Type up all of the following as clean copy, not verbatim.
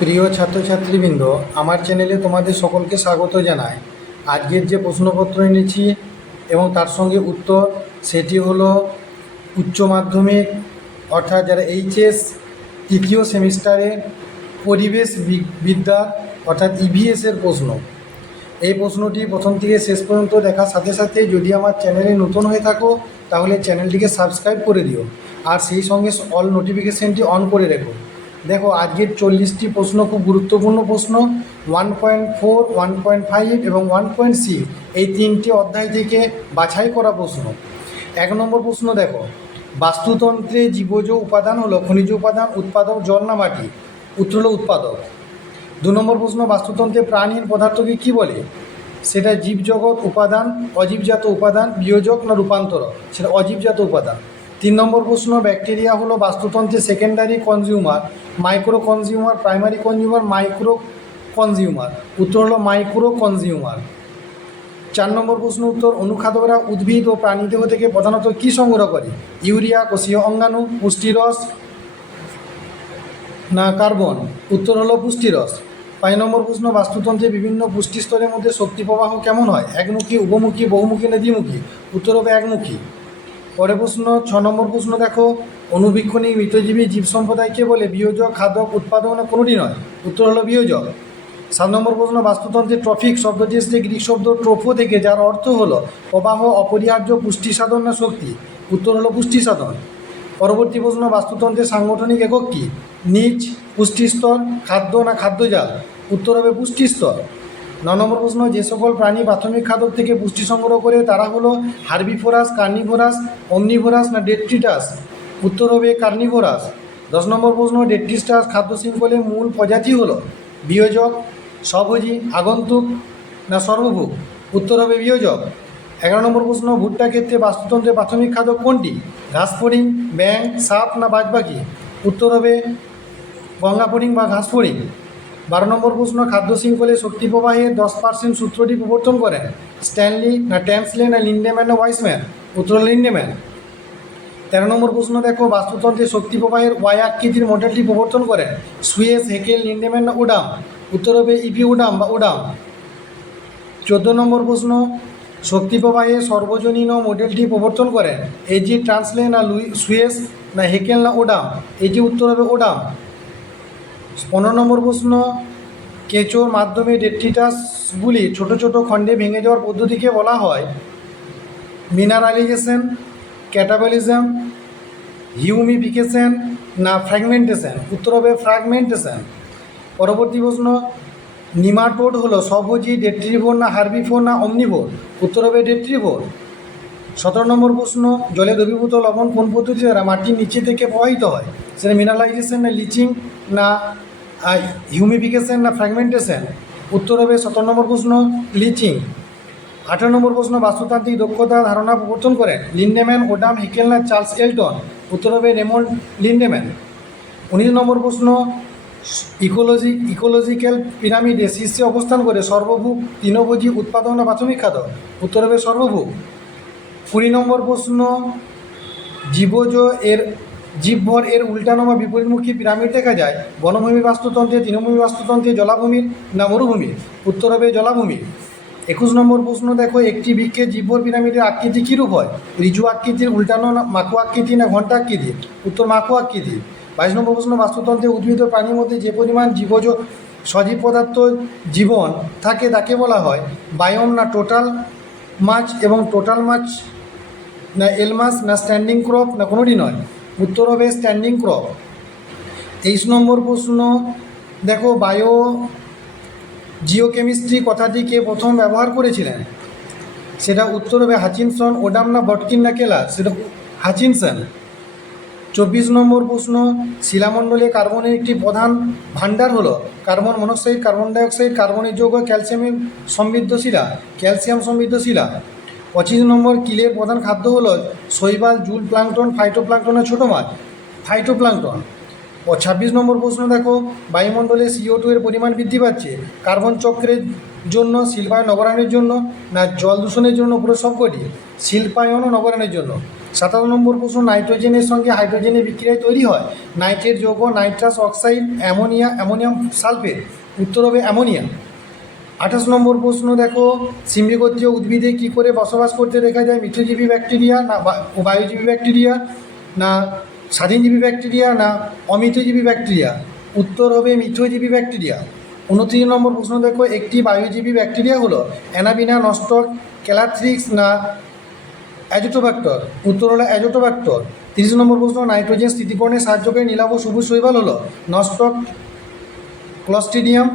প্রিয় ছাত্রছাত্রীবৃন্দ, আমার চ্যানেলে তোমাদের সকলকে স্বাগত জানাই। আজকের যে প্রশ্নপত্র এনেছি এবং তার সঙ্গে উত্তর, সেটি হলো উচ্চ মাধ্যমিক অর্থাৎ যারা এইচএস তৃতীয় সেমিস্টারে পরিবেশ বিদ্যা অর্থাৎ ইভিএসের প্রশ্ন। এই প্রশ্নটি প্রথম থেকে শেষ পর্যন্ত দেখার সাথে সাথে যদি আমার চ্যানেলে নতুন হয়ে থাকো তাহলে চ্যানেলটিকে সাবস্ক্রাইব করে দিও, আর সেই সঙ্গে অল নোটিফিকেশানটি অন করে রেখো। দেখো, আজকের 40টি প্রশ্ন খুব গুরুত্বপূর্ণ প্রশ্ন। 1.4, 1.5 এবং 1.6 এই তিনটি অধ্যায় থেকে বাছাই করা প্রশ্ন। 1 নম্বর প্রশ্ন দেখো, বাস্তুতন্ত্রে জীবজ উপাদান হলো খনিজ উপাদান, উৎপাদক, জল না মাটি? উত্তর হলো উৎপাদক। 2 নম্বর প্রশ্ন, বাস্তুতন্ত্রে প্রাণহীন পদার্থকে কী বলে? সেটা জীবজগৎ উপাদান, অজীবজাত উপাদান, বিয়োজক না রূপান্তরক? সেটা অজীবজাত উপাদান। 3 নম্বর প্রশ্ন, ব্যাকটেরিয়া হলো বাস্তুতন্ত্রে secondary consumer, micro consumer, primary consumer, micro consumer? উত্তর হলো মাইক্রো কনজিউমার। 4 নম্বর প্রশ্ন উত্তর, অনুখাদ্যরা উদ্ভিদ ও প্রাণীদেহ থেকে প্রধানত কী সংগ্রহ করে? ইউরিয়া, কোষীয় অঙ্গাণু, পুষ্টিরস না কার্বন? উত্তর হলো পুষ্টিরস। 5 নম্বর প্রশ্ন, বাস্তুতন্ত্রের বিভিন্ন পুষ্টিস্তরের মধ্যে শক্তি প্রবাহ কেমন হয়? একমুখী, উভমুখী, বহুমুখী না দ্বিমুখী? উত্তর হবে একমুখী। পরের প্রশ্ন 6 নম্বর প্রশ্ন দেখো, অনুবীক্ষণিক মৃতজীবী জীব সম্প্রদায়কে বলে? বিয়োজক, খাদক, উৎপাদক না কোনোটি নয়? উত্তর হলো বিয়োজক। 7 নম্বর প্রশ্ন, বাস্তুতন্ত্রের ট্রফিক শব্দটি এসেছে গ্রিক শব্দ ট্রোফো থেকে, যার অর্থ হলো প্রবাহ, অপরিহার্য, পুষ্টি সাধন না শক্তি? উত্তর হলো পুষ্টি সাধন। পরবর্তী প্রশ্ন, বাস্তুতন্ত্রের সাংগঠনিক একক কী? নিচ, পুষ্টিস্তর, খাদ্য না খাদ্যজাল? উত্তর হবে পুষ্টিস্তর। 9 নম্বর প্রশ্ন, যে সকল প্রাণী প্রাথমিক খাদ্য থেকে পুষ্টি সংগ্রহ করে তারা হলো হার্বিভোরাস, কার্নিভোরাস, অমনিভোরাস না ডেট্রিটাস? উত্তর হবে কার্নিভোরাস। 10 নম্বর প্রশ্ন, ডেট্রিটাস খাদ্য শৃঙ্খলের মূল প্রজাতি হলো বিয়োজক, স্বভোজী, আগন্তুক না সর্বভুক? উত্তর হবে বিয়োজক। 11 নম্বর প্রশ্ন, ভুট্টা ক্ষেত্রে বাস্তুতন্ত্রের প্রাথমিক খাদ্য কোনটি? ঘাসফড়িং, ব্যাঙ, সাপ না বাজপাখি? উত্তর হবে গঙ্গাফড়িং বা ঘাসফড়িং। 12 নম্বর প্রশ্ন, খাদ্য শৃঙ্খলে শক্তি প্রবাহের 10% সূত্রটি প্রবর্তন করেন? স্ট্যানলি না ট্যান্সলে না লিন্ডেম্যান না ওয়াইসম্যান? উত্তর লিন্ডেম্যান। 13 নম্বর প্রশ্ন দেখো, বাস্তুতন্ত্রের শক্তি প্রবাহের ওয়াই আকৃতির মডেলটি প্রবর্তন করেন? সুয়েজ, হেকেল, লিন্ডেম্যান না উডাম? উত্তর হবে ইপি উডাম বা উডাম। 14 নম্বর প্রশ্ন, শক্তি প্রবাহের সর্বজনীন মডেলটি প্রবর্তন করেন? এজি, ট্রান্সলে না সুয়েজ না হেকেল না উডাম? এটি উত্তর হবে উডাম। 15 নম্বর প্রশ্ন, কেঁচোর মাধ্যমে ডেট্রিটাসগুলি ছোট ছোট খণ্ডে ভেঙে যাওয়ার পদ্ধতিকে বলা হয়? মিনারালাইজেশন, ক্যাটাবলিজম, হিউমিফিকেশন না ফ্র্যাগমেন্টেশন? উত্তর হবে ফ্র্যাগমেন্টেশন। পরবর্তী প্রশ্ন, নিমাটোড হলো স্বভোজী, ডেট্রিভোর না হার্বিভোর না অমনিভোর? উত্তর হবে ডেট্রিভোর। 17 নম্বর প্রশ্ন, জলে দ্রবীভূত লবণ কোন পদ্ধতি দ্বারা মাটির নিচে থেকে প্রবাহিত হয়? সেটা মিনারালাইজেশন না লিচিং না হিউমিফিকেশন না ফ্র্যাগমেন্টেশন? উত্তর হবে 17 নম্বর প্রশ্ন লিচিং। 18 নম্বর প্রশ্ন, বাস্তুতান্ত্রিক দক্ষতা ধারণা প্রবর্তন করেন? লিন্ডেম্যান, ওডাম, হেকেল না চার্লস এলটন? উত্তর হবে রেমন্ড লিন্ডেম্যান। 19 নম্বর প্রশ্ন, ইকোলজিক্যাল পিরামিডে শীর্ষে অবস্থান করে সর্বভুক, তৃণভোজী, উৎপাদক না প্রাথমিক খাদ্য? উত্তর হবে সর্বভুক। 20 নম্বর প্রশ্ন, জীবভর এর উল্টানো বা বিপরীতমুখী পিরামিড দেখা যায়? বনভূমি বাস্তুতন্ত্রে, তৃণভূমি বাস্তুতন্ত্রে, জলাভূমির না মরুভূমির? উত্তর হবে জলাভূমির। 21 নম্বর প্রশ্ন দেখো, একটি বৃক্ষে জীবভর পিরামিডের আকৃতি কীরূপ হয়? ঋজু আকৃতির, উল্টানো না মাকু আকৃতি না ঘণ্টা আকৃতি? উত্তর মাকু আকৃতি। 22 নম্বর প্রশ্ন, বাস্তুতন্ত্রে উদ্ভিদ ও প্রাণীর মধ্যে যে পরিমাণ জীবজ সজীব পদার্থ জীবন থাকে তাকে বলা হয়? বায়োম না টোটাল মাছ এবং টোটাল মাছ না এলমাস না স্ট্যান্ডিং ক্রপ না কোনোটি নয়? উত্তর হবে স্ট্যান্ডিং ক্রপ। 23 নম্বর প্রশ্ন দেখো, জিওকেমিস্ট্রি কথাটিকে প্রথম ব্যবহার করেছিলেন? সেটা উত্তর হবে হাচিনসন। ওডাম না বটকিন না কেলার? সেটা হাচিনসন। 24 নম্বর প্রশ্ন, শিলামণ্ডলে কার্বনের একটি প্রধান ভাণ্ডার হলো কার্বন মনোক্সাইড, কার্বন ডাইঅক্সাইড, কার্বনের যৌগ, ক্যালসিয়ামের সমৃদ্ধ শিলা, ক্যালসিয়াম সমৃদ্ধ শিলা? 25 নম্বর, কিলের প্রধান খাদ্য হলো শৈবাল, জুল প্লাঙ্কটন, ফাইটোপ্লাঙ্কটনের ছোটো মাছ? ফাইটোপ্লাঙ্কটন। 26 নম্বর প্রশ্ন দেখো, বায়ুমণ্ডলে CO2 এর পরিমাণ বৃদ্ধি পাচ্ছে কার্বন চক্রের জন্য, শিল্পায়ন, নগরায়নের জন্য না জল দূষণের জন্য? পুরো সবকটি। শিল্পায়ন ও নগরায়নের জন্য। 17 নম্বর প্রশ্ন, নাইট্রোজেনের সঙ্গে হাইড্রোজেনের বিক্রিয়ায় তৈরি হয় নাইট্রেট যৌগ, নাইট্রাস অক্সাইড, অ্যামোনিয়াম সালফেট। উত্তর হবে অ্যামোনিয়া। 28 নম্বর প্রশ্ন দেখো, সিম্বিগোত্রীয় উদ্ভিদে কী করে বসবাস করতে দেখা যায়? মিথ্রজীবী ব্যাকটেরিয়া না বায়ুজীবী ব্যাকটেরিয়া না স্বাধীনজীবী ব্যাকটেরিয়া না অমিথজীবী ব্যাকটেরিয়া? উত্তর হবে মিথ্রজীবী ব্যাকটেরিয়া। 29 নম্বর প্রশ্ন দেখো, একটি বায়ুজীবী ব্যাকটেরিয়া হলো অ্যানাবিনা, নস্টক, ক্যালাথ্রিক্স না অ্যাজোটোব্যাক্টর? উত্তর হলো অ্যাজোটোব্যাক্টর। 30 নম্বর প্রশ্ন, নাইট্রোজেন স্থিতিকরণে সাহায্যকারী নীলাভ সবুজ শৈবাল হলো নস্টক, ক্লস্ট্রিডিয়াম,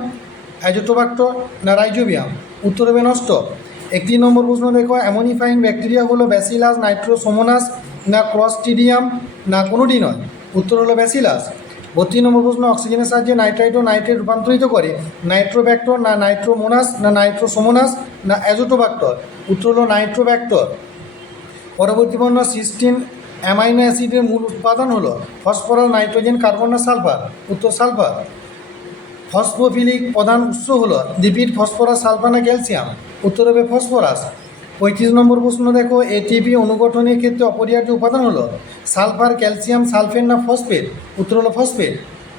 অ্যাজোটোব্যাক্টর না রাইজোবিয়াম? উত্তর হবে নস্টক। 31 নম্বর প্রশ্ন দেখো, অ্যামোনিফাইং ব্যাকটেরিয়া হলো ব্যাসিলাস, নাইট্রোসোমোনাস না ক্লস্ট্রিডিয়াম না কোনোটি নয়? উত্তর হলো ব্যাসিলাস। 32 নম্বর প্রশ্ন, অক্সিজেনের সাহায্যে নাইট্রাইট ও নাইট্রেট রূপান্তরিত করে নাইট্রোব্যাক্টর না নাইট্রোমোনাস না নাইট্রোসোমোনাস না অ্যাজোটোব্যাক্টর? উত্তর হলো নাইট্রোব্যাক্টর। পরবর্তী বর্ণ, সিস্টিন অ্যামাইনো অ্যাসিডের মূল উৎপাদন হলো ফসফরাস, নাইট্রোজেন, কার্বন না সালফার? উত্তর সালফার। ফসফোফিলিক প্রধান উৎস হলো লিপিড, ফসফরাস, সালফার না ক্যালসিয়াম? উত্তর হবে ফসফরাস। 35 নম্বর প্রশ্ন দেখো, এটিপি অনুগঠনের ক্ষেত্রে অপরিহার্য উপাদান হলো সালফার, ক্যালসিয়াম, সালফেট না ফসফেট? উত্তর হলো ফসফেট।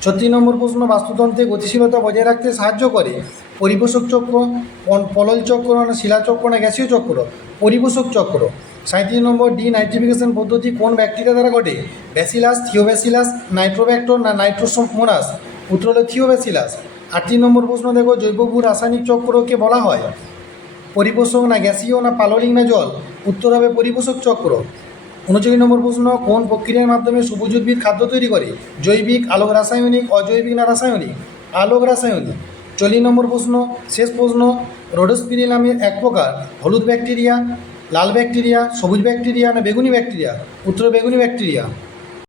36 নম্বর প্রশ্ন, বাস্তুতন্ত্রে গতিশীলতা বজায় রাখতে সাহায্য করে পরিপোষক চক্র, পলল চক্র না শিলাচক্র না গ্যাসীয় চক্র? পরিপোষক চক্র। 37 নম্বর, ডি নাইট্রিফিকেশন পদ্ধতি কোন ব্যাকটেরিয়া দ্বারা ঘটে? ব্যাসিলাস, থিওব্যাসিলাস, নাইট্রোব্যাক্টর না নাইট্রোসোমোনাস? উত্তর হলো থিওব্যাসিলাস। 38 নম্বর প্রশ্ন দেখো, জৈব ভূ রাসায়নিক চক্রকে বলা হয় পরিপোষক না গ্যাসীয় না পাললিক না জল? উত্তর হবে পরিপোষক চক্র। 39 নম্বর প্রশ্ন, কোন প্রক্রিয়ার মাধ্যমে সবুজ উদ্ভিদ খাদ্য তৈরি করে? জৈবিক, আলোক রাসায়নিক, অজৈবিক না রাসায়নিক? আলোক রাসায়নিক। 40 নম্বর প্রশ্ন, শেষ প্রশ্ন, রোডোস্পিরিল নামের এক প্রকার হলুদ ব্যাকটেরিয়া, লাল ব্যাকটেরিয়া, সবুজ ব্যাকটেরিয়া না বেগুনি ব্যাকটেরিয়া? উত্তর বেগুনি ব্যাকটেরিয়া।